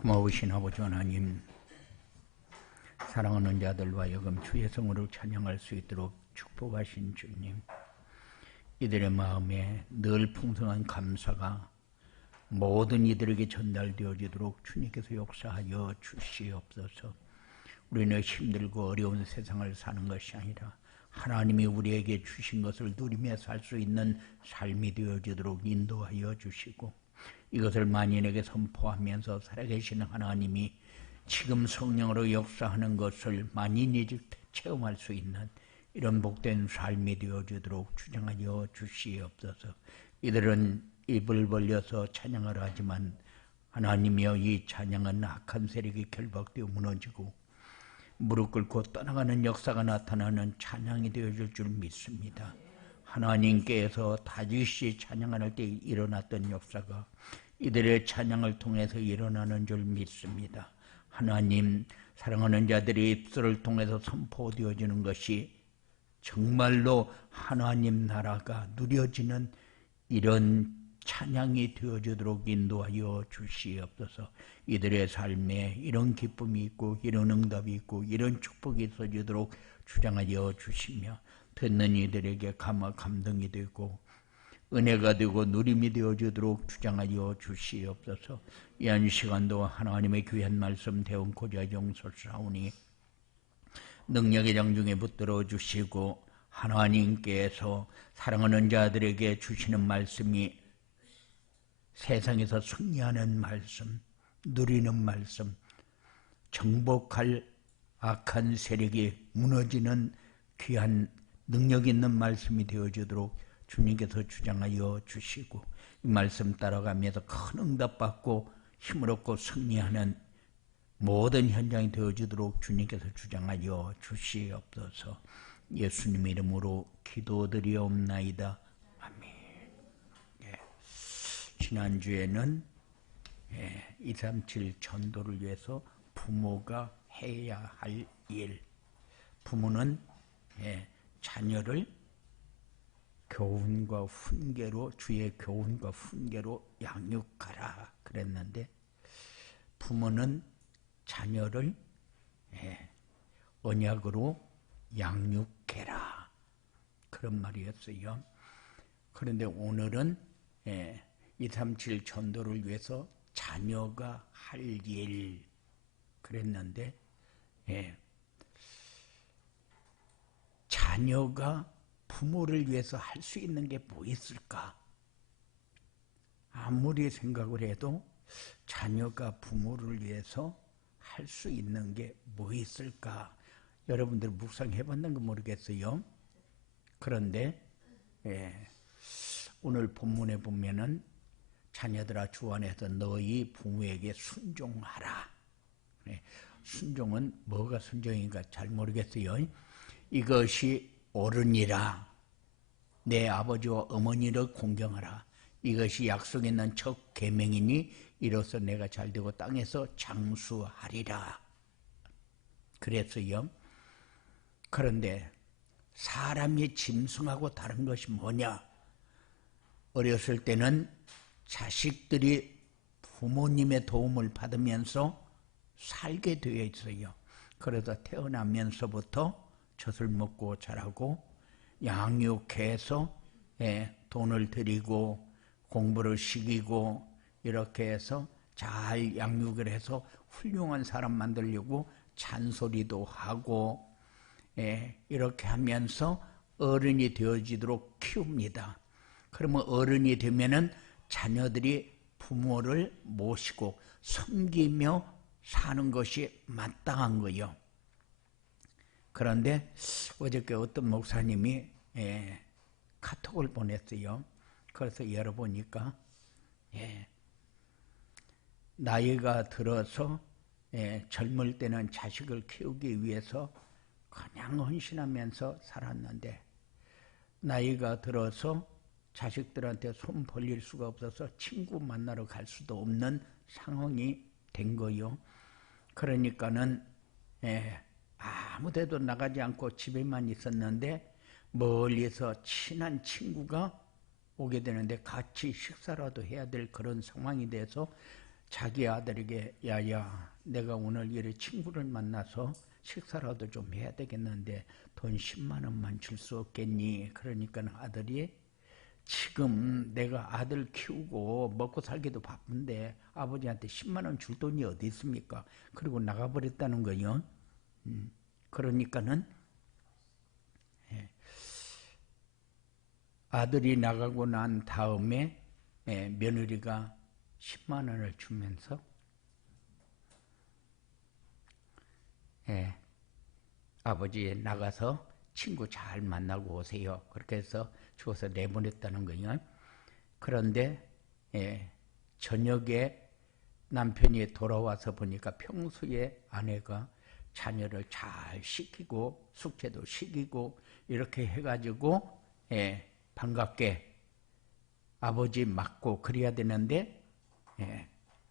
고마우신 아버지 하나님, 사랑하는 자들과 하여금 주의 성으로 찬양할 수 있도록 축복하신 주님, 이들의 마음에 늘 풍성한 감사가 모든 이들에게 전달되어지도록 주님께서 역사하여 주시옵소서. 우리는 힘들고 어려운 세상을 사는 것이 아니라 하나님이 우리에게 주신 것을 누리며 살 수 있는 삶이 되어지도록 인도하여 주시고, 이것을 만인에게 선포하면서 살아계시는 하나님이 지금 성령으로 역사하는 것을 만인이 체험할 수 있는 이런 복된 삶이 되어지도록 주장하여 주시옵소서. 이들은 입을 벌려서 찬양을 하지만 하나님이여, 이 찬양은 악한 세력이 결박되어 무너지고 무릎 꿇고 떠나가는 역사가 나타나는 찬양이 되어질 줄 믿습니다. 하나님께서 다윗이 찬양할 때 일어났던 역사가 이들의 찬양을 통해서 일어나는 줄 믿습니다. 하나님, 사랑하는 자들의 입술을 통해서 선포되어지는 것이 정말로 하나님 나라가 누려지는 이런 찬양이 되어지도록 인도하여 주시옵소서. 이들의 삶에 이런 기쁨이 있고 이런 응답이 있고 이런 축복이 있어지도록 주장하여 주시며, 듣는 이들에게 감동이 되고 은혜가 되고 누림이 되어지도록 주장하여 주시옵소서. 이 한 시간도 하나님의 귀한 말씀 대언고자 용서사오니 능력의 장중에 붙들어 주시고, 하나님께서 사랑하는 자들에게 주시는 말씀이 세상에서 승리하는 말씀, 누리는 말씀, 정복할 악한 세력이 무너지는 귀한 능력 있는 말씀이 되어지도록 주님께서 주장하여 주시고, 이 말씀 따라가면서 큰 응답받고 힘을 얻고 승리하는 모든 현장이 되어지도록 주님께서 주장하여 주시옵소서. 예수님 이름으로 기도드리옵나이다. 아멘. 지난주에는 237 전도를 위해서 부모가 해야 할 일, 부모는 자녀를 교훈과 훈계로, 주의 교훈과 훈계로 양육하라 그랬는데, 부모는 자녀를 언약으로 양육해라 그런 말이었어요. 그런데 오늘은 237 전도를 위해서 자녀가 할 일 그랬는데, 자녀가 부모를 위해서 할 수 있는 게 뭐 있을까? 아무리 생각을 해도 자녀가 부모를 위해서 할 수 있는 게 뭐 있을까? 여러분들 묵상해 봤는가 모르겠어요. 그런데 오늘 본문에 보면은 자녀들아, 주 안에서 너희 부모에게 순종하라. 순종은 뭐가 순종인가 잘 모르겠어요. 이것이 옳으니라. 내 아버지와 어머니를 공경하라. 이것이 약속 있는 첫 계명이니 이로써 내가 잘되고 땅에서 장수하리라 그랬어요. 그런데 사람이 짐승하고 다른 것이 뭐냐? 어렸을 때는 자식들이 부모님의 도움을 받으면서 살게 되어 있어요. 그래서 태어나면서부터 젖을 먹고 자라고 양육해서 돈을 들이고 공부를 시키고 이렇게 해서 잘 양육을 해서 훌륭한 사람 만들려고 잔소리도 하고 이렇게 하면서 어른이 되어지도록 키웁니다. 그러면 어른이 되면은 자녀들이 부모를 모시고 섬기며 사는 것이 마땅한 거예요. 그런데 어저께 어떤 목사님이 카톡을 보냈어요. 그래서 열어보니까 나이가 들어서 젊을 때는 자식을 키우기 위해서 그냥 헌신하면서 살았는데, 나이가 들어서 자식들한테 손 벌릴 수가 없어서 친구 만나러 갈 수도 없는 상황이 된 거요. 그러니까는 아무 데도 나가지 않고 집에만 있었는데 멀리서 친한 친구가 오게 되는데 같이 식사라도 해야 될 그런 상황이 돼서 자기 아들에게 야야 내가 오늘 이래 친구를 만나서 식사라도 좀 해야 되겠는데 돈 10만 원만 줄 수 없겠니? 그러니까 아들이 지금 내가 아들 키우고 먹고 살기도 바쁜데 아버지한테 10만 원 줄 돈이 어디 있습니까? 그리고 나가버렸다는 거요. 그러니까는 아들이 나가고 난 다음에 며느리가 10만 원을 주면서 아버지 나가서 친구 잘 만나고 오세요. 그렇게 해서 주어서 내보냈다는 거예요. 그런데 저녁에 남편이 돌아와서 보니까 평소에 아내가 자녀를 잘 시키고 숙제도 시키고 이렇게 해가지고 반갑게 아버지 맞고 그래야 되는데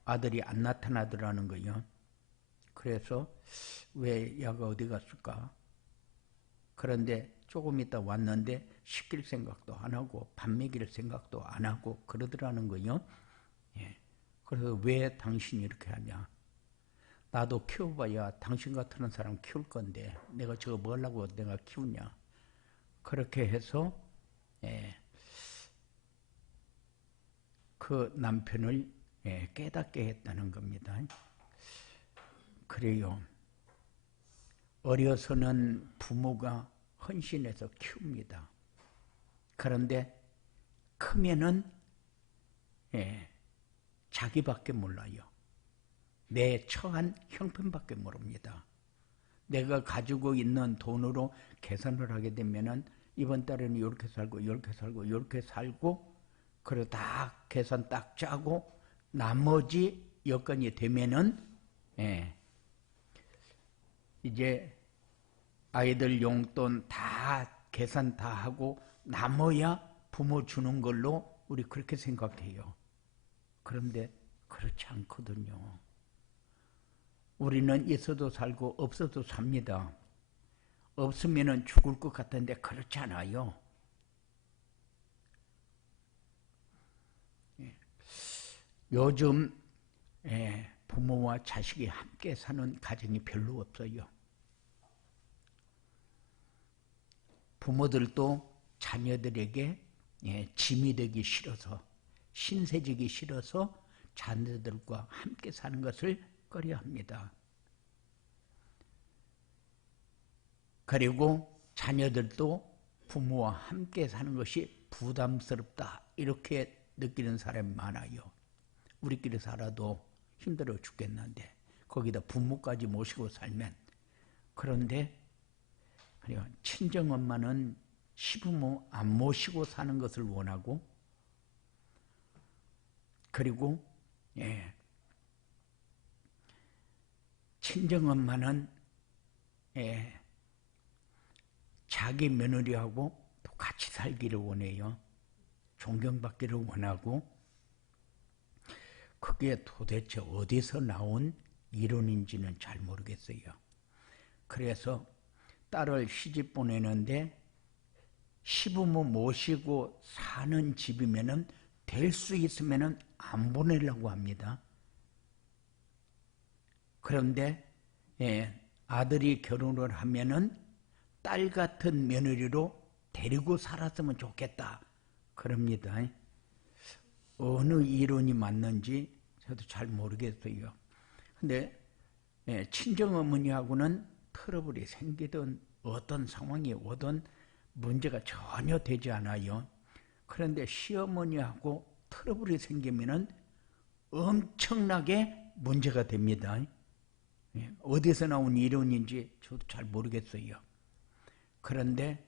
아들이 안 나타나더라는 거예요. 그래서 왜 야가 어디 갔을까? 그런데 조금 있다 왔는데 시킬 생각도 안 하고 밥 먹일 생각도 안 하고 그러더라는 거예요. 그래서 왜 당신이 이렇게 하냐? 나도 키워봐야 당신 같은 사람 키울 건데 내가 저거 뭐라고 내가 키우냐? 그렇게 해서 그 남편을 깨닫게 했다는 겁니다. 그래요. 어려서는 부모가 헌신해서 키웁니다. 그런데 크면은 자기밖에 몰라요. 내 처한 형편밖에 모릅니다. 내가 가지고 있는 돈으로 계산을 하게 되면은 이번 달에는 이렇게 살고 이렇게 살고 이렇게 살고 그리고 다 계산 딱 짜고 나머지 여건이 되면은 이제 아이들 용돈 다 계산 다 하고 남아야 부모 주는 걸로 우리 그렇게 생각해요. 그런데 그렇지 않거든요. 우리는 있어도 살고 없어도 삽니다. 없으면 죽을 것 같은데 그렇지 않아요. 요즘 부모와 자식이 함께 사는 가정이 별로 없어요. 부모들도 자녀들에게 짐이 되기 싫어서 신세지기 싫어서 자녀들과 함께 사는 것을 꺼려합니다. 그리고 자녀들도 부모와 함께 사는 것이 부담스럽다 이렇게 느끼는 사람이 많아요. 우리끼리 살아도 힘들어 죽겠는데 거기다 부모까지 모시고 살면. 그런데 친정엄마는 시부모 안 모시고 사는 것을 원하고 그리고 친정엄마는 자기 며느리하고 또 같이 살기를 원해요. 존경받기를 원하고 그게 도대체 어디서 나온 이론인지는 잘 모르겠어요. 그래서 딸을 시집 보내는데 시부모 모시고 사는 집이면은 될 수 있으면은 안 보내려고 합니다. 그런데 아들이 결혼을 하면은 딸 같은 며느리로 데리고 살았으면 좋겠다. 그럽니다. 어느 이론이 맞는지 저도 잘 모르겠어요. 근데 친정어머니하고는 트러블이 생기든 어떤 상황이 오든 문제가 전혀 되지 않아요. 그런데 시어머니하고 트러블이 생기면은 엄청나게 문제가 됩니다. 어디서 나온 이론인지 저도 잘 모르겠어요. 그런데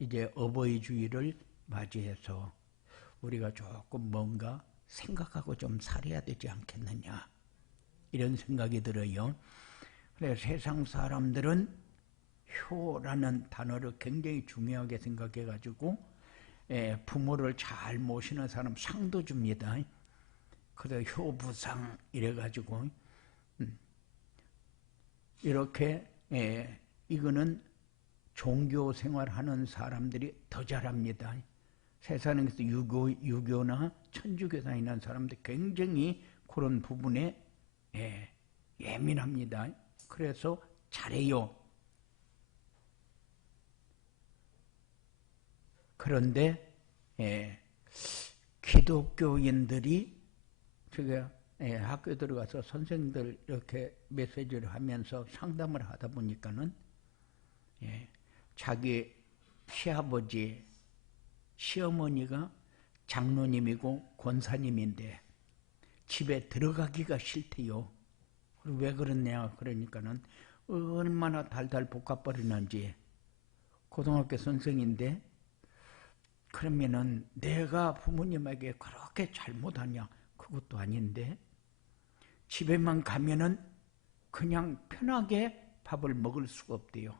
이제 어버이 주일을 맞이해서 우리가 조금 뭔가 생각하고 좀 살아야 되지 않겠느냐 이런 생각이 들어요. 그래서 세상 사람들은 효라는 단어를 굉장히 중요하게 생각해가지고 부모를 잘 모시는 사람 상도 줍니다. 그래서 효부상 이래가지고 이렇게 이거는 종교 생활하는 사람들이 더 잘합니다. 세상에서 유교나 천주교 다니는 사람들 굉장히 그런 부분에 예민합니다. 그래서 잘해요. 그런데 기독교인들이 제가 학교 들어가서 선생님들 이렇게 메시지를 하면서 상담을 하다 보니까는 자기 시아버지, 시어머니가 장로님이고 권사님인데 집에 들어가기가 싫대요. 왜 그러냐 그러니까는 얼마나 달달 볶아버리는지. 고등학교 선생인데 그러면은 내가 부모님에게 그렇게 잘못하냐? 그것도 아닌데 집에만 가면은 그냥 편하게 밥을 먹을 수가 없대요.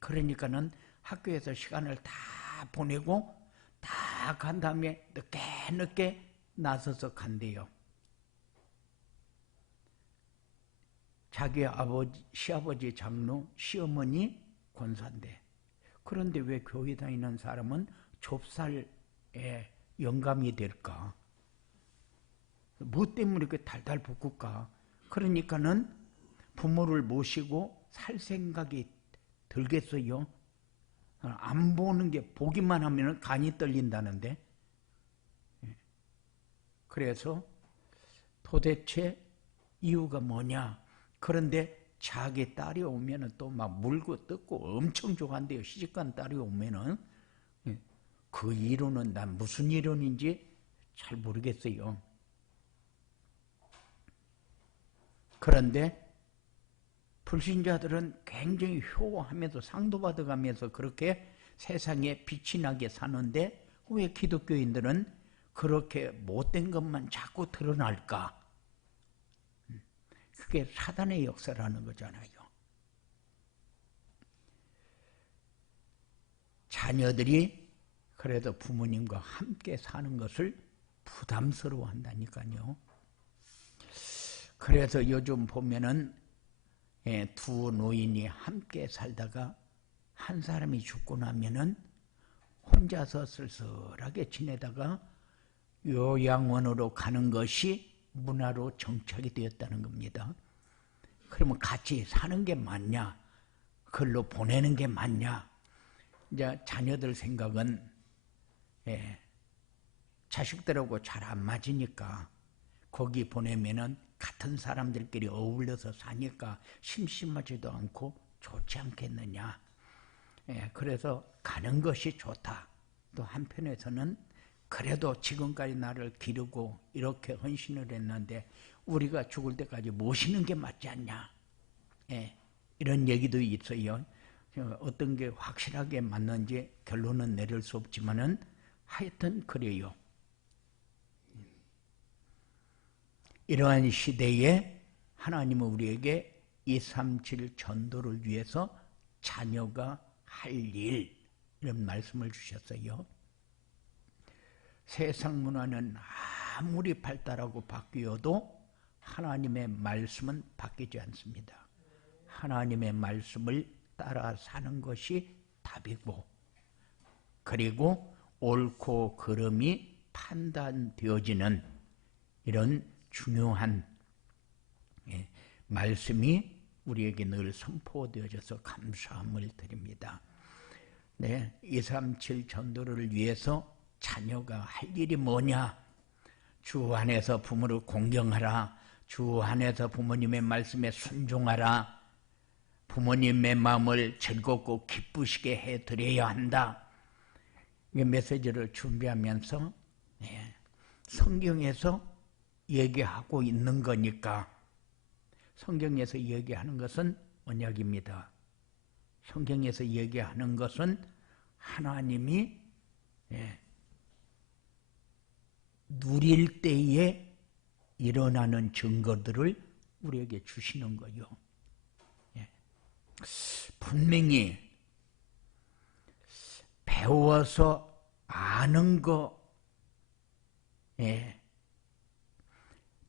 그러니까는 학교에서 시간을 다 보내고 다 간 다음에 늦게 나서서 간대요. 자기 아버지, 시아버지 장로, 시어머니 권사인데 그런데 왜 교회 다니는 사람은 좁쌀에 영감이 될까? 뭐 때문에 이렇게 달달 볶을까? 그러니까는 부모를 모시고 살 생각이 들겠어요? 안 보는 게 보기만 하면 간이 떨린다는데. 그래서 도대체 이유가 뭐냐? 그런데 자기 딸이 오면은 또 막 물고 뜯고 엄청 좋아한대요. 시집간 딸이 오면은. 그 이론은 난 무슨 이론인지 잘 모르겠어요. 그런데 불신자들은 굉장히 효하면서 상도 받아가면서 그렇게 세상에 빛이 나게 사는데 왜 기독교인들은 그렇게 못된 것만 자꾸 드러날까? 그게 사단의 역사라는 거잖아요. 자녀들이 그래도 부모님과 함께 사는 것을 부담스러워 한다니까요. 그래서 요즘 보면은 두 노인이 함께 살다가 한 사람이 죽고 나면은 혼자서 쓸쓸하게 지내다가 요양원으로 가는 것이 문화로 정착이 되었다는 겁니다. 그러면 같이 사는 게 맞냐? 글로 보내는 게 맞냐? 이제 자녀들 생각은 자식들하고 잘 안 맞으니까 거기 보내면은 같은 사람들끼리 어울려서 사니까 심심하지도 않고 좋지 않겠느냐. 그래서 가는 것이 좋다. 또 한편에서는 그래도 지금까지 나를 기르고 이렇게 헌신을 했는데 우리가 죽을 때까지 모시는 게 맞지 않냐. 이런 얘기도 있어요. 어떤 게 확실하게 맞는지 결론은 내릴 수 없지만은 하여튼 그래요. 이러한 시대에 하나님은 우리에게 237 전도를 위해서 자녀가 할 일, 이런 말씀을 주셨어요. 세상 문화는 아무리 발달하고 바뀌어도 하나님의 말씀은 바뀌지 않습니다. 하나님의 말씀을 따라 사는 것이 답이고, 그리고 옳고 그름이 판단되어지는 이런 중요한 말씀이 우리에게 늘 선포되어져서 감사함을 드립니다. 237 전도를 위해서 자녀가 할 일이 뭐냐? 주 안에서 부모를 공경하라. 주 안에서 부모님의 말씀에 순종하라. 부모님의 마음을 즐겁고 기쁘시게 해드려야 한다. 이 메시지를 준비하면서 성경에서 얘기하고 있는 거니까, 성경에서 얘기하는 것은 언약입니다. 성경에서 얘기하는 것은 하나님이 누릴 때에 일어나는 증거들을 우리에게 주시는 거요. 분명히 배워서 아는 거,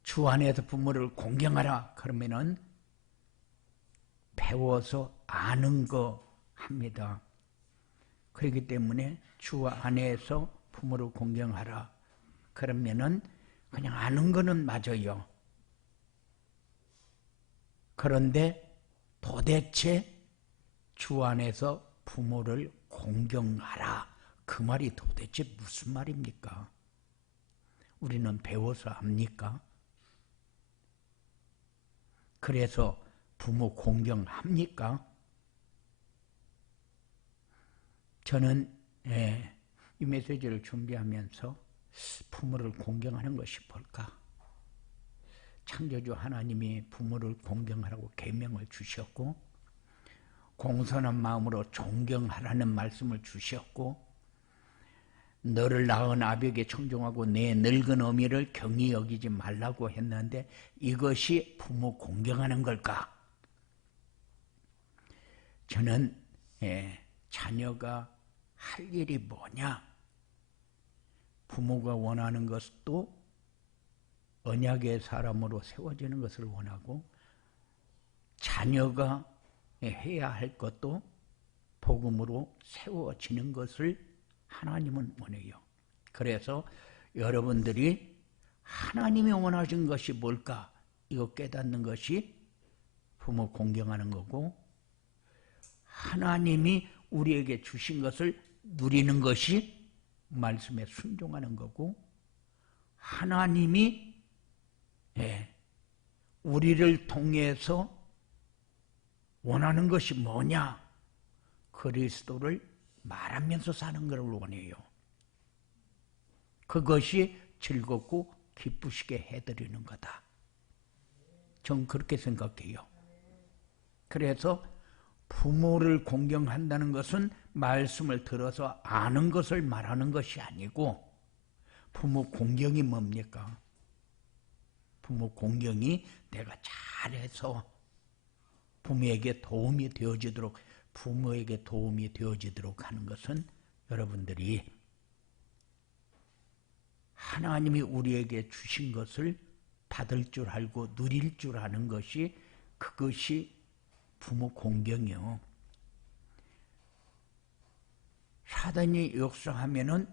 주 안에서 부모를 공경하라 그러면은 배워서 아는 거 합니다. 그렇기 때문에 주 안에서 부모를 공경하라 그러면은 그냥 아는 거는 맞아요. 그런데 도대체 주 안에서 부모를 공경하라. 그 말이 도대체 무슨 말입니까? 우리는 배워서 압니까? 그래서 부모 공경합니까? 저는 이 메시지를 준비하면서 부모를 공경하는 것이 뭘까? 창조주 하나님이 부모를 공경하라고 계명을 주셨고 공손한 마음으로 존경하라는 말씀을 주셨고 너를 낳은 아비에게 청종하고 내 늙은 어미를 경히 여기지 말라고 했는데 이것이 부모 공경하는 걸까? 저는 자녀가 할 일이 뭐냐? 부모가 원하는 것도 언약의 사람으로 세워지는 것을 원하고 자녀가 해야 할 것도 복음으로 세워지는 것을 하나님은 원해요. 그래서 여러분들이 하나님이 원하신 것이 뭘까? 이거 깨닫는 것이 부모 공경하는 거고 하나님이 우리에게 주신 것을 누리는 것이 말씀에 순종하는 거고 하나님이 우리를 통해서 원하는 것이 뭐냐? 그리스도를 말하면서 사는 것을 원해요. 그것이 즐겁고 기쁘시게 해드리는 거다. 전 그렇게 생각해요. 그래서 부모를 공경한다는 것은 말씀을 들어서 아는 것을 말하는 것이 아니고 부모 공경이 뭡니까? 부모 공경이 내가 잘해서 부모에게 도움이 되어지도록 하는 것은 여러분들이 하나님이 우리에게 주신 것을 받을 줄 알고 누릴 줄 아는 것이 그것이 부모 공경이요. 사단이 역사하면은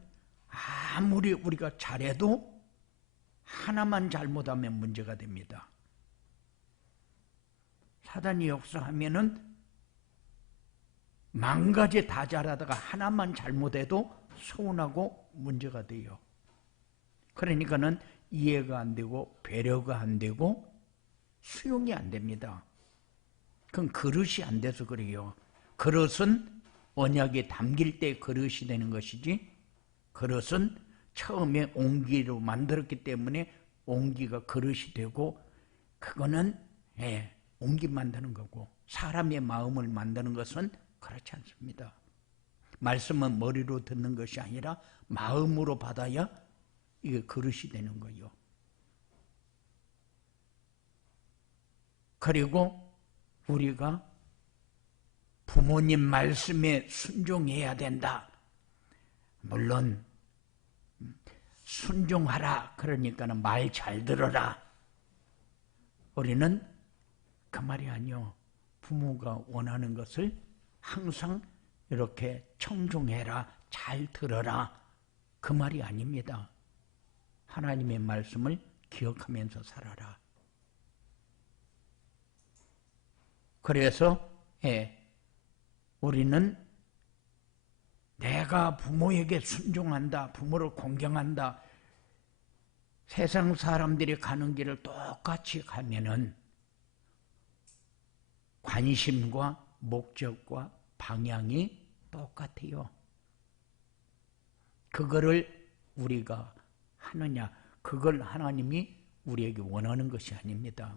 아무리 우리가 잘해도 하나만 잘못하면 문제가 됩니다. 사단이 역사하면은 만 가지 다 잘하다가 하나만 잘못해도 서운하고 문제가 돼요. 그러니까는 이해가 안 되고 배려가 안 되고 수용이 안 됩니다. 그건 그릇이 안 돼서 그래요. 그릇은 언약에 담길 때 그릇이 되는 것이지 그릇은 처음에 옹기로 만들었기 때문에 옹기가 그릇이 되고 그거는 옹기 만드는 거고 사람의 마음을 만드는 것은 그렇지 않습니다. 말씀은 머리로 듣는 것이 아니라 마음으로 받아야 이게 그릇이 되는 거예요. 그리고 우리가 부모님 말씀에 순종해야 된다. 물론 순종하라 그러니까는 말 잘 들어라. 우리는 그 말이 아니요. 부모가 원하는 것을 항상 이렇게 청종해라, 잘 들어라 그 말이 아닙니다. 하나님의 말씀을 기억하면서 살아라. 그래서 우리는 내가 부모에게 순종한다, 부모를 공경한다. 세상 사람들이 가는 길을 똑같이 가면은 관심과 목적과 방향이 똑같아요. 그거를 우리가 하느냐, 그걸 하나님이 우리에게 원하는 것이 아닙니다.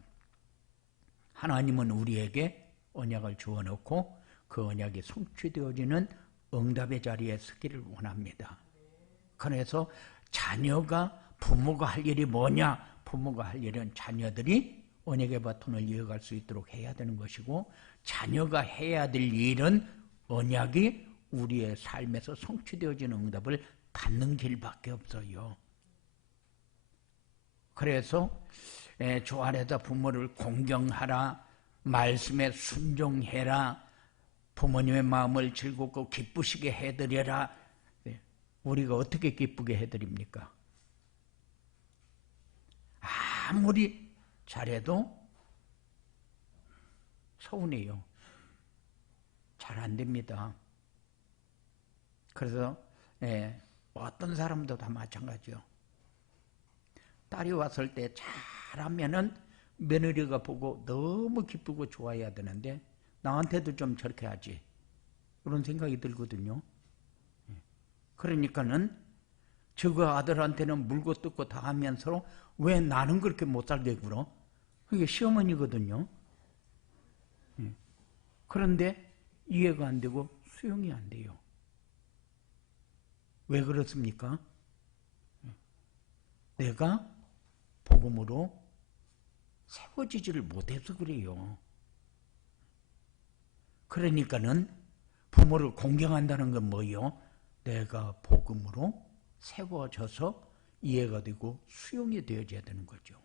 하나님은 우리에게 언약을 주어놓고 그 언약이 성취되어지는 응답의 자리에 서기를 원합니다. 그래서 자녀가 부모가 할 일이 뭐냐? 부모가 할 일은 자녀들이 언약의 바톤을 이어갈 수 있도록 해야 되는 것이고 자녀가 해야 될 일은 언약이 우리의 삶에서 성취되어지는 응답을 받는 길밖에 없어요. 그래서 주 안에서 부모를 공경하라, 말씀에 순종해라, 부모님의 마음을 즐겁고 기쁘시게 해드려라. 우리가 어떻게 기쁘게 해드립니까? 아무리 잘해도 서운해요. 잘 안 됩니다. 그래서 어떤 사람도 다 마찬가지요. 딸이 왔을 때 잘하면은 며느리가 보고 너무 기쁘고 좋아해야 되는데 나한테도 좀 저렇게 하지, 그런 생각이 들거든요. 그러니까는 저거 아들한테는 물고 뜯고 다 하면서 왜 나는 그렇게 못 살게 굴어? 그게 시어머니거든요. 그런데 이해가 안 되고 수용이 안 돼요. 왜 그렇습니까? 내가 복음으로 세워지지를 못해서 그래요. 그러니까는 부모를 공경한다는 건 뭐예요? 내가 복음으로 세워져서 이해가 되고 수용이 되어져야 되는 거죠.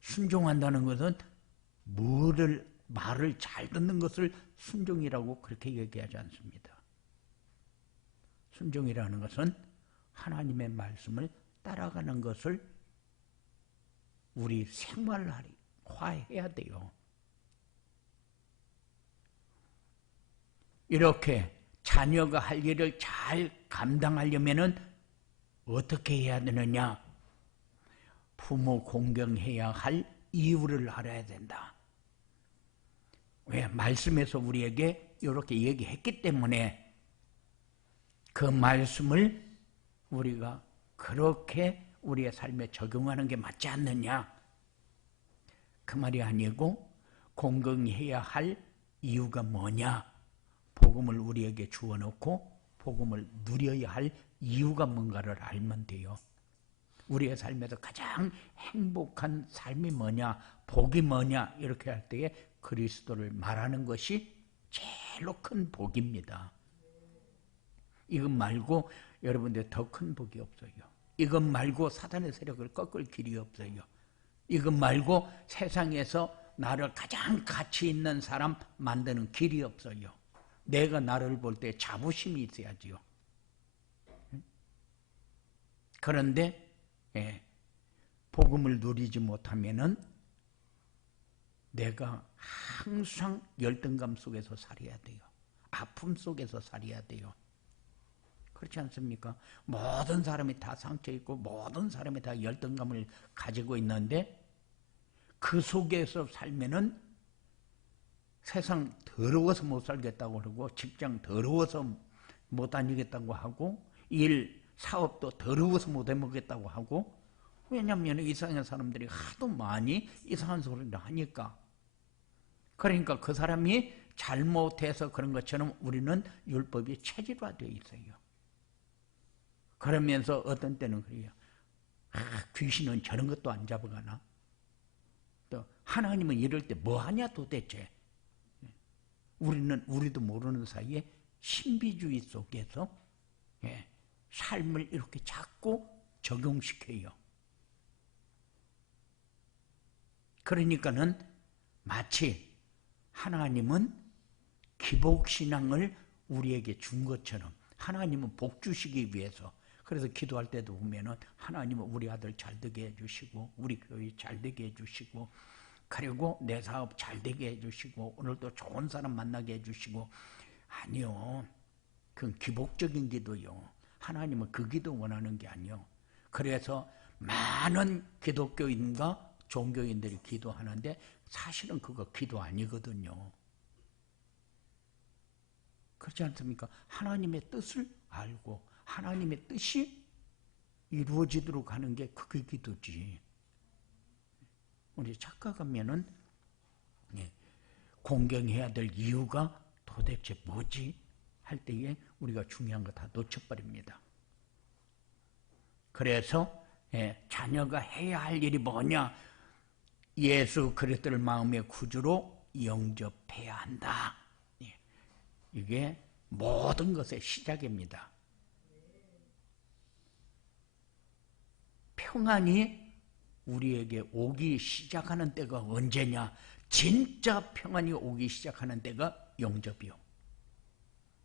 순종한다는 것은 말을 잘 듣는 것을 순종이라고 그렇게 얘기하지 않습니다. 순종이라는 것은 하나님의 말씀을 따라가는 것을 우리 생활화해야 돼요. 이렇게 자녀가 할 일을 잘 감당하려면은 어떻게 해야 되느냐? 부모 공경해야 할 이유를 알아야 된다. 왜? 말씀에서 우리에게 이렇게 얘기했기 때문에 그 말씀을 우리가 그렇게 우리의 삶에 적용하는 게 맞지 않느냐? 그 말이 아니고 공경해야 할 이유가 뭐냐? 복음을 우리에게 주어놓고 복음을 누려야 할 이유가 뭔가를 알면 돼요. 우리의 삶에서 가장 행복한 삶이 뭐냐, 복이 뭐냐 이렇게 할 때에 그리스도를 말하는 것이 제일로 큰 복입니다. 이것 말고 여러분들 더 큰 복이 없어요. 이것 말고 사단의 세력을 꺾을 길이 없어요. 이것 말고 세상에서 나를 가장 가치 있는 사람 만드는 길이 없어요. 내가 나를 볼 때 자부심이 있어야지요. 그런데 복음을 누리지 못하면은 내가 항상 열등감 속에서 살아야 돼요. 아픔 속에서 살아야 돼요. 그렇지 않습니까? 모든 사람이 다 상처 있고 모든 사람이 다 열등감을 가지고 있는데 그 속에서 살면은 세상 더러워서 못 살겠다고 그러고 직장 더러워서 못 다니겠다고 하고 일, 사업도 더러워서 못 해먹겠다고 하고 왜냐하면 이상한 사람들이 하도 많이 이상한 소리를 하니까 그러니까 그 사람이 잘못해서 그런 것처럼 우리는 율법이 체질화되어 있어요. 그러면서 어떤 때는 그래요. 귀신은 저런 것도 안 잡아가나? 또 하나님은 이럴 때 뭐 하냐 도대체? 우리도 모르는 사이에 신비주의 속에서 삶을 이렇게 자꾸 적용시켜요. 그러니까는 마치 하나님은 기복신앙을 우리에게 준 것처럼 하나님은 복 주시기 위해서 그래서 기도할 때도 보면은 하나님은 우리 아들 잘 되게 해주시고 우리 교회 잘 되게 해주시고 그리고 내 사업 잘 되게 해주시고 오늘도 좋은 사람 만나게 해주시고 아니요. 그건 기복적인 기도요. 하나님은 그 기도 원하는 게 아니요. 그래서 많은 기독교인과 종교인들이 기도하는데 사실은 그거 기도 아니거든요. 그렇지 않습니까? 하나님의 뜻을 알고 하나님의 뜻이 이루어지도록 하는 게 그게 기도지. 우리 착각하면은 공경해야 될 이유가 도대체 뭐지? 할 때에 우리가 중요한 거 다 놓쳐버립니다. 그래서 자녀가 해야 할 일이 뭐냐? 예수 그리스도를 마음의 구주로 영접해야 한다. 이게 모든 것의 시작입니다. 평안이 우리에게 오기 시작하는 때가 언제냐? 진짜 평안이 오기 시작하는 때가 영접이요.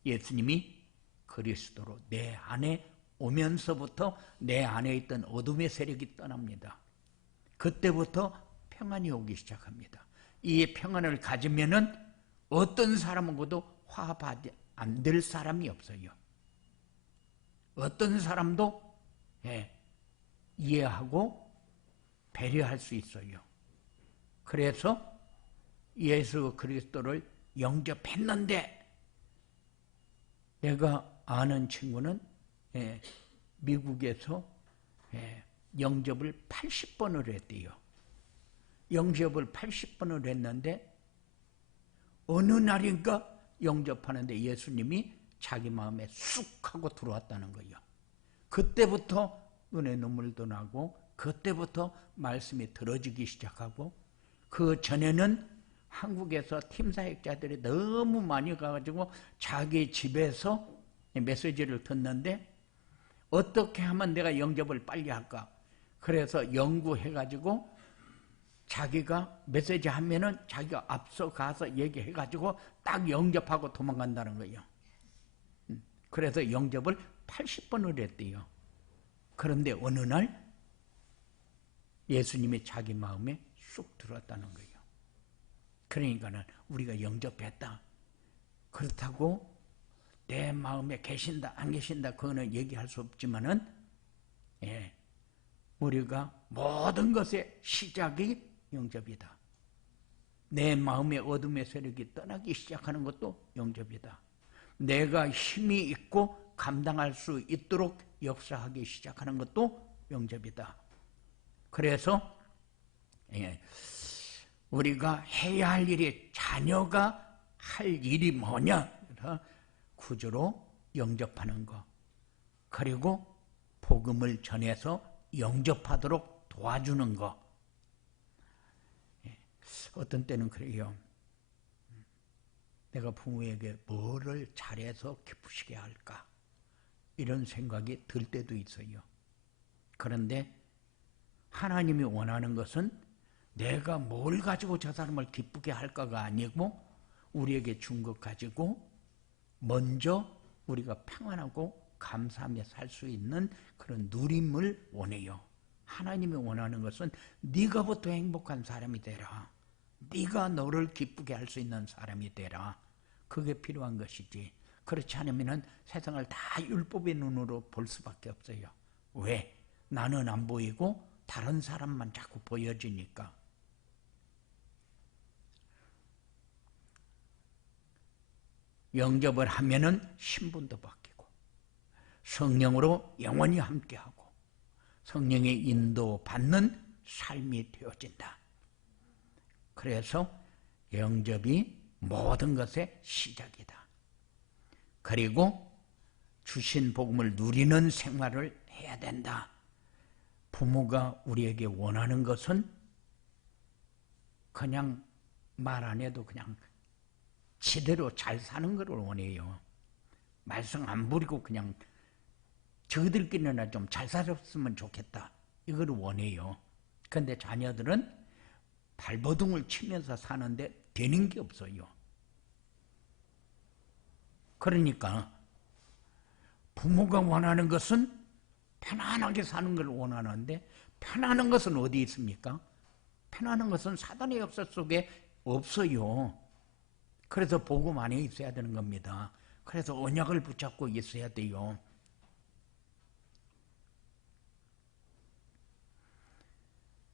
예수님이 그리스도로 내 안에 오면서부터 내 안에 있던 어둠의 세력이 떠납니다. 그때부터 평안이 오기 시작합니다. 이 평안을 가지면은 어떤 사람하고도 화합이 안 될 사람이 없어요. 어떤 사람도 이해하고 배려할 수 있어요. 그래서 예수 그리스도를 영접했는데, 내가 아는 친구는 미국에서 영접을 80번을 했대요. 영접을 80번을 했는데 어느 날인가 영접하는데 예수님이 자기 마음에 쑥 하고 들어왔다는 거예요. 그때부터 눈에 눈물도 나고 그때부터 말씀이 들어지기 시작하고, 그 전에는 한국에서 팀사역자들이 너무 많이 가가지고 자기 집에서 메시지를 듣는데 어떻게 하면 내가 영접을 빨리 할까? 그래서 연구해가지고 자기가 메시지 하면은 자기가 앞서 가서 얘기해가지고 딱 영접하고 도망간다는 거예요. 그래서 영접을 80번을 했대요. 그런데 어느 날 예수님이 자기 마음에 쑥 들어왔다는 거예요. 그러니까는 우리가 영접했다, 그렇다고 내 마음에 계신다 안 계신다 그거는 얘기할 수 없지만은, 우리가 모든 것의 시작이 영접이다. 내 마음의 어둠의 세력이 떠나기 시작하는 것도 영접이다. 내가 힘이 있고 감당할 수 있도록 역사하기 시작하는 것도 영접이다. 그래서 우리가 해야 할 일이, 자녀가 할 일이 뭐냐? 구주로 영접하는 거, 그리고 복음을 전해서 영접하도록 도와주는 거. 어떤 때는 그래요. 내가 부모에게 뭐를 잘해서 기쁘시게 할까? 이런 생각이 들 때도 있어요. 그런데 하나님이 원하는 것은 내가 뭘 가지고 저 사람을 기쁘게 할까가 아니고, 우리에게 준 것 가지고 먼저 우리가 평안하고 감사하며 살 수 있는 그런 누림을 원해요. 하나님이 원하는 것은 네가부터 행복한 사람이 되라. 네가 너를 기쁘게 할 수 있는 사람이 되라. 그게 필요한 것이지. 그렇지 않으면 세상을 다 율법의 눈으로 볼 수밖에 없어요. 왜? 나는 안 보이고 다른 사람만 자꾸 보여지니까. 영접을 하면은 신분도 바뀌고 성령으로 영원히 함께하고 성령의 인도받는 삶이 되어진다. 그래서 영접이 모든 것의 시작이다. 그리고 주신 복음을 누리는 생활을 해야 된다. 부모가 우리에게 원하는 것은 그냥 말 안 해도 그냥 제대로 잘 사는 걸 원해요. 말썽 안 부리고 그냥 저희들끼리나 좀 잘 살았으면 좋겠다, 이걸 원해요. 그런데 자녀들은 발버둥을 치면서 사는데 되는 게 없어요. 그러니까 부모가 원하는 것은 편안하게 사는 걸 원하는데, 편안한 것은 어디 있습니까? 편안한 것은 사단의 역사 속에 없어요. 그래서 복음 안에 있어야 되는 겁니다. 그래서 언약을 붙잡고 있어야 돼요.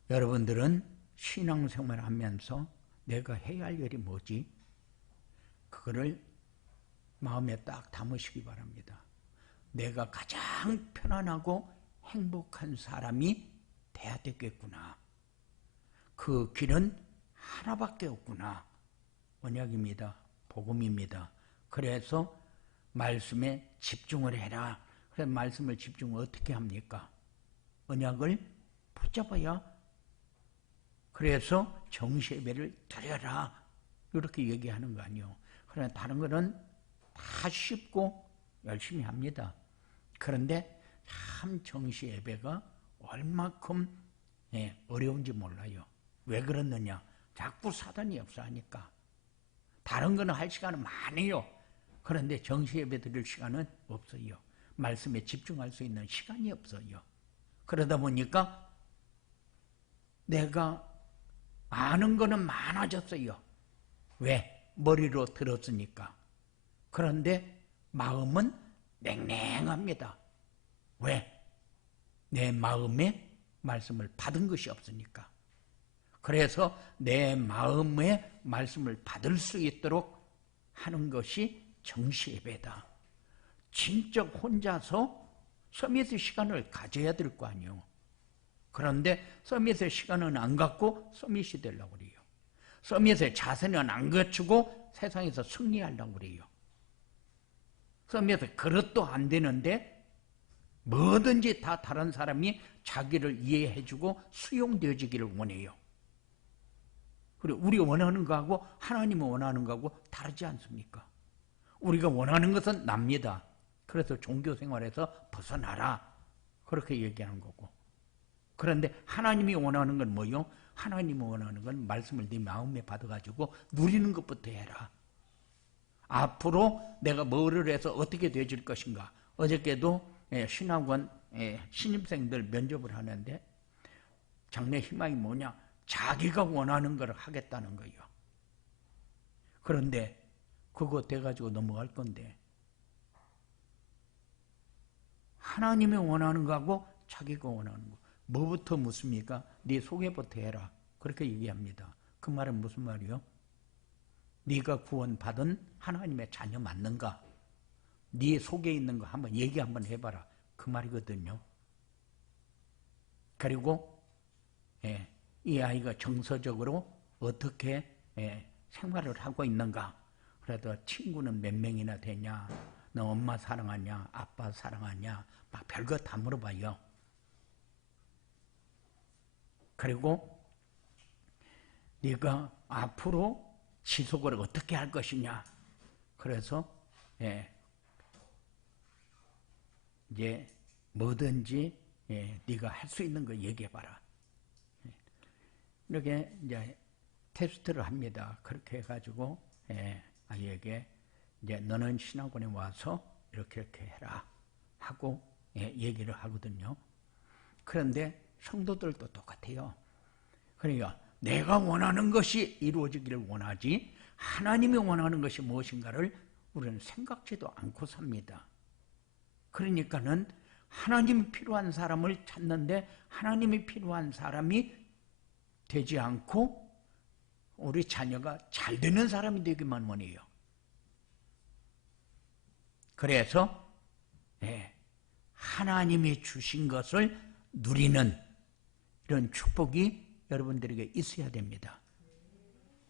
여러분들은 신앙생활 하면서 내가 해야 할 일이 뭐지? 그거를 마음에 딱 담으시기 바랍니다. 내가 가장 편안하고 행복한 사람이 돼야 되겠구나. 그 길은 하나밖에 없구나. 언약입니다. 복음입니다. 그래서 말씀에 집중을 해라. 그래서 말씀을 집중을 어떻게 합니까? 언약을 붙잡아야. 그래서 정시예배를 드려라, 이렇게 얘기하는 거 아니에요. 그러나 다른 거는 다 쉽고 열심히 합니다. 그런데 참 정시예배가 얼마큼 어려운지 몰라요. 왜 그러느냐? 자꾸 사단이 역사하니까. 다른 거는 할 시간은 많아요. 그런데 정시예배 드릴 시간은 없어요. 말씀에 집중할 수 있는 시간이 없어요. 그러다 보니까 내가 아는 거는 많아졌어요. 왜? 머리로 들었으니까. 그런데 마음은 냉랭합니다. 왜? 내 마음에 말씀을 받은 것이 없으니까. 그래서 내 마음에 말씀을 받을 수 있도록 하는 것이 정시예배다. 진짜 혼자서 서밋의 시간을 가져야 될 거 아니에요. 그런데 서밋의 시간은 안 갖고 서밋이 되려고 그래요. 서밋의 자세는 안 갖추고 세상에서 승리하려고 그래요. 서밋의 그릇도 안 되는데 뭐든지 다 다른 사람이 자기를 이해해주고 수용되어지기를 원해요. 그리고 우리가 원하는 거하고 하나님이 원하는 거하고 다르지 않습니까? 우리가 원하는 것은 납니다. 그래서 종교생활에서 벗어나라 그렇게 얘기하는 거고. 그런데 하나님이 원하는 건 뭐요? 하나님이 원하는 건 말씀을 네 마음에 받아가지고 누리는 것부터 해라. 앞으로 내가 뭐를 해서 어떻게 되어질 것인가. 어저께도 신학원 신입생들 면접을 하는데 장래 희망이 뭐냐? 자기가 원하는 걸 하겠다는 거예요. 그런데 그거 돼가지고 넘어갈 건데 하나님이 원하는 거하고 자기가 원하는 거 뭐부터 묻습니까? 네 소개부터 해라. 그렇게 얘기합니다. 그 말은 무슨 말이요? 네가 구원받은 하나님의 자녀 맞는가? 네 속에 있는 거 한번 얘기 한번 해봐라. 그 말이거든요. 그리고 이 아이가 정서적으로 어떻게 생활을 하고 있는가? 그래도 친구는 몇 명이나 되냐? 너 엄마 사랑하냐? 아빠 사랑하냐? 막 별거 다 물어봐요. 그리고 네가 앞으로 지속을 어떻게 할 것이냐? 그래서 이제 뭐든지 네가 할 수 있는 거 얘기해봐라. 이렇게 이제 테스트를 합니다. 그렇게 해가지고 아이에게 이제 너는 신학원에 와서 이렇게 해라 하고 얘기를 하거든요. 그런데 성도들도 똑같아요. 그러니까 내가 원하는 것이 이루어지기를 원하지 하나님이 원하는 것이 무엇인가를 우리는 생각지도 않고 삽니다. 그러니까는 하나님이 필요한 사람을 찾는데 하나님이 필요한 사람이 되지 않고 우리 자녀가 잘 되는 사람이 되기만 원해요. 그래서 하나님이 주신 것을 누리는 이런 축복이 여러분들에게 있어야 됩니다.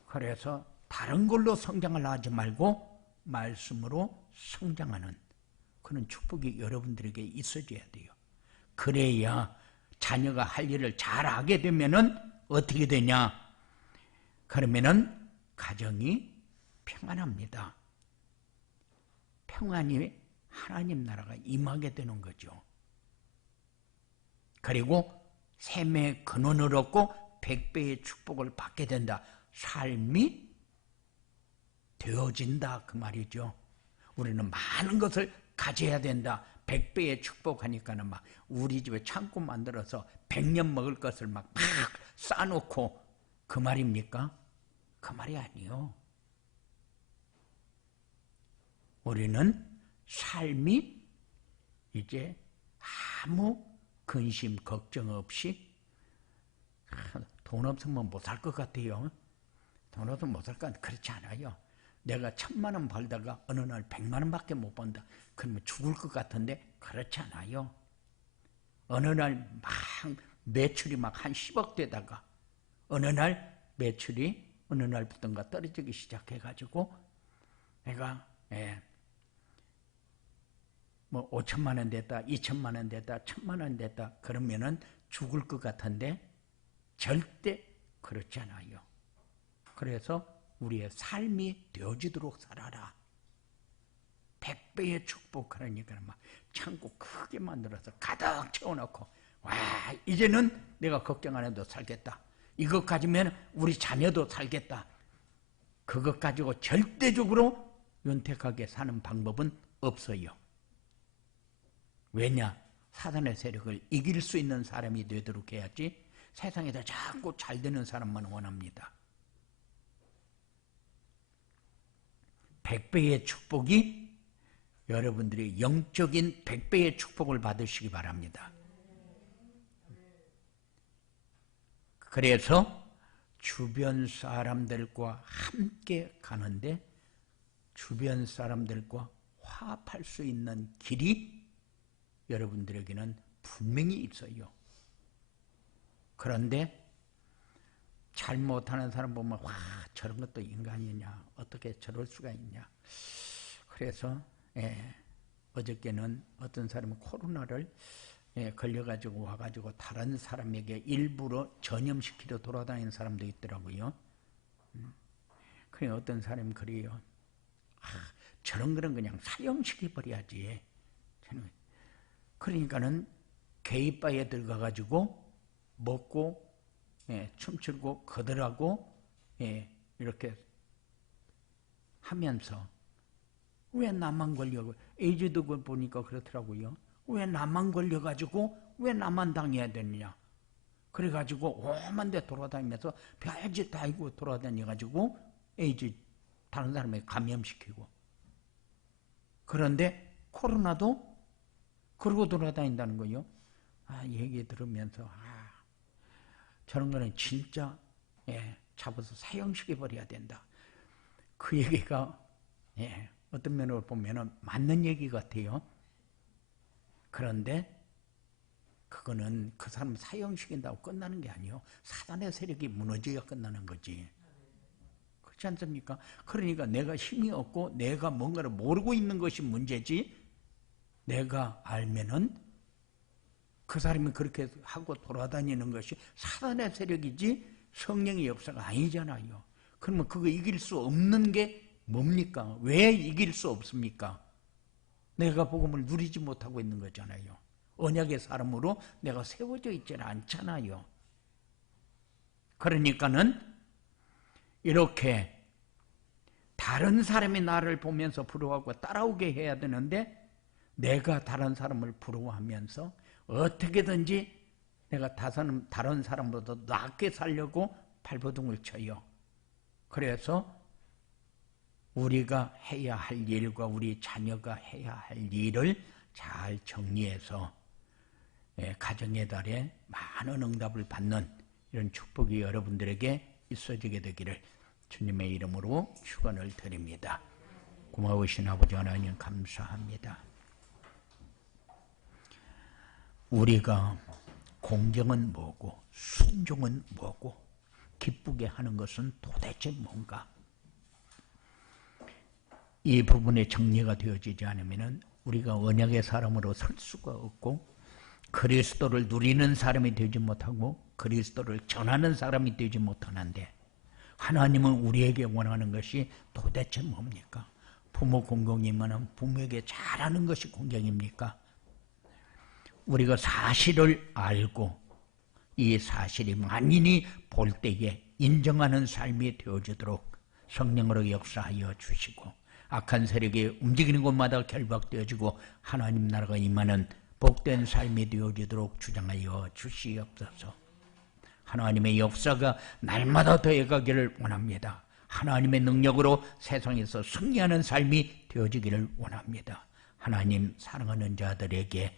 그래서 다른 걸로 성장을 하지 말고 말씀으로 성장하는 그런 축복이 여러분들에게 있어줘야 돼요. 그래야 자녀가 할 일을 잘하게 되면은 어떻게 되냐? 그러면은 가정이 평안합니다. 평안이 하나님 나라가 임하게 되는 거죠. 그리고 샘의 근원을 얻고 100배의 축복을 받게 된다. 삶이 되어진다 그 말이죠. 우리는 많은 것을 가져야 된다. 100배의 축복하니까는 막 우리 집에 창고 만들어서 100년 먹을 것을 막 쌓아놓고 그 말입니까? 그 말이 아니요. 우리는 삶이 이제 아무 근심 걱정 없이 돈 없으면 못 살 것 같아요. 돈 없으면 못 살 것 같아요. 그렇지 않아요. 내가 1000만 원 벌다가 어느 날 100만 원밖에 못 번다. 그러면 죽을 것 같은데 그렇지 않아요. 어느 날 막 매출이 막 한 10억 되다가 어느 날 매출이 어느 날부터인가 떨어지기 시작해가지고 내가 뭐 5천만 원 됐다, 2천만 원 됐다, 1000만 원 됐다 그러면은 죽을 것 같은데 절대 그렇지 않아요. 그래서 우리의 삶이 되어지도록 살아라. 100배의 축복 그러니까 막 창고 크게 만들어서 가득 채워놓고 와 이제는 내가 걱정 안 해도 살겠다. 이것 가지면 우리 자녀도 살겠다. 그것 가지고 절대적으로 윤택하게 사는 방법은 없어요. 왜냐? 사단의 세력을 이길 수 있는 사람이 되도록 해야지 세상에서 자꾸 잘 되는 사람만 원합니다. 100배의 축복이 여러분들이 영적인 100배의 축복을 받으시기 바랍니다. 그래서 주변 사람들과 함께 가는데 주변 사람들과 화합할 수 있는 길이 여러분들에게는 분명히 있어요. 그런데 잘못하는 사람 보면 와 저런 것도 인간이냐 어떻게 저럴 수가 있냐. 그래서 어저께는 어떤 사람은 코로나를 걸려가지고 와가지고 다른 사람에게 일부러 전염시키려 돌아다니는 사람도 있더라고요. 그래 어떤 사람이 그래요. 저런 거는 그냥 사형시켜버려야지. 그러니까는 게이바에 들어가가지고 먹고 춤추고 거들하고 이렇게 하면서 왜 나만 걸려? 에이즈도 보니까 그렇더라고요. 왜 나만 걸려가지고 왜 나만 당해야 되느냐? 그래가지고 오만 데 돌아다니면서 별짓 다 하고 돌아다녀가지고 에이즈 다른 사람에게 감염시키고. 그런데 코로나도 그러고 돌아다닌다는 거요. 얘기 들으면서 저런 거는 진짜 잡아서 사형시켜버려야 된다. 그 얘기가 어떤 면으로 보면 맞는 얘기 같아요. 그런데 그거는 그 사람 사형시킨다고 끝나는 게 아니에요. 사단의 세력이 무너져야 끝나는 거지. 그렇지 않습니까? 그러니까 내가 힘이 없고 내가 뭔가를 모르고 있는 것이 문제지, 내가 알면은 그 사람이 그렇게 하고 돌아다니는 것이 사단의 세력이지 성령의 역사가 아니잖아요. 그러면 그거 이길 수 없는 게 뭡니까? 왜 이길 수 없습니까? 내가 복음을 누리지 못하고 있는 거잖아요. 언약의 사람으로 내가 세워져 있지 않잖아요. 그러니까는 이렇게 다른 사람이 나를 보면서 부러워하고 따라오게 해야 되는데 내가 다른 사람을 부러워하면서 어떻게든지 내가 다른 사람보다 낫게 살려고 발버둥을 쳐요. 그래서 우리가 해야 할 일과 우리 자녀가 해야 할 일을 잘 정리해서 가정의 달에 많은 응답을 받는 이런 축복이 여러분들에게 있어지게 되기를 주님의 이름으로 축원을 드립니다. 고마우신 아버지 하나님 감사합니다. 우리가 공경은 뭐고 순종은 뭐고 기쁘게 하는 것은 도대체 뭔가? 이 부분의 정리가 되어지지 않으면 우리가 언약의 사람으로 설 수가 없고 그리스도를 누리는 사람이 되지 못하고 그리스도를 전하는 사람이 되지 못하는데, 하나님은 우리에게 원하는 것이 도대체 뭡니까? 부모 공경이면 부모에게 잘하는 것이 공경입니까? 우리가 사실을 알고 이 사실이 만인이 볼 때에 인정하는 삶이 되어지도록 성령으로 역사하여 주시고, 악한 세력이 움직이는 곳마다 결박되어지고 하나님 나라가 임하는 복된 삶이 되어지도록 주장하여 주시옵소서. 하나님의 역사가 날마다 더해가기를 원합니다. 하나님의 능력으로 세상에서 승리하는 삶이 되어지기를 원합니다. 하나님 사랑하는 자들에게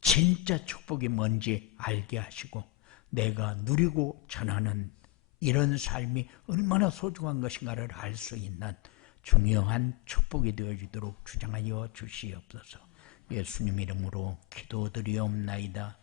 진짜 축복이 뭔지 알게 하시고 내가 누리고 전하는 이런 삶이 얼마나 소중한 것인가를 알 수 있는 중요한 축복이 되어지도록 주장하여 주시옵소서. 예수님 이름으로 기도드리옵나이다.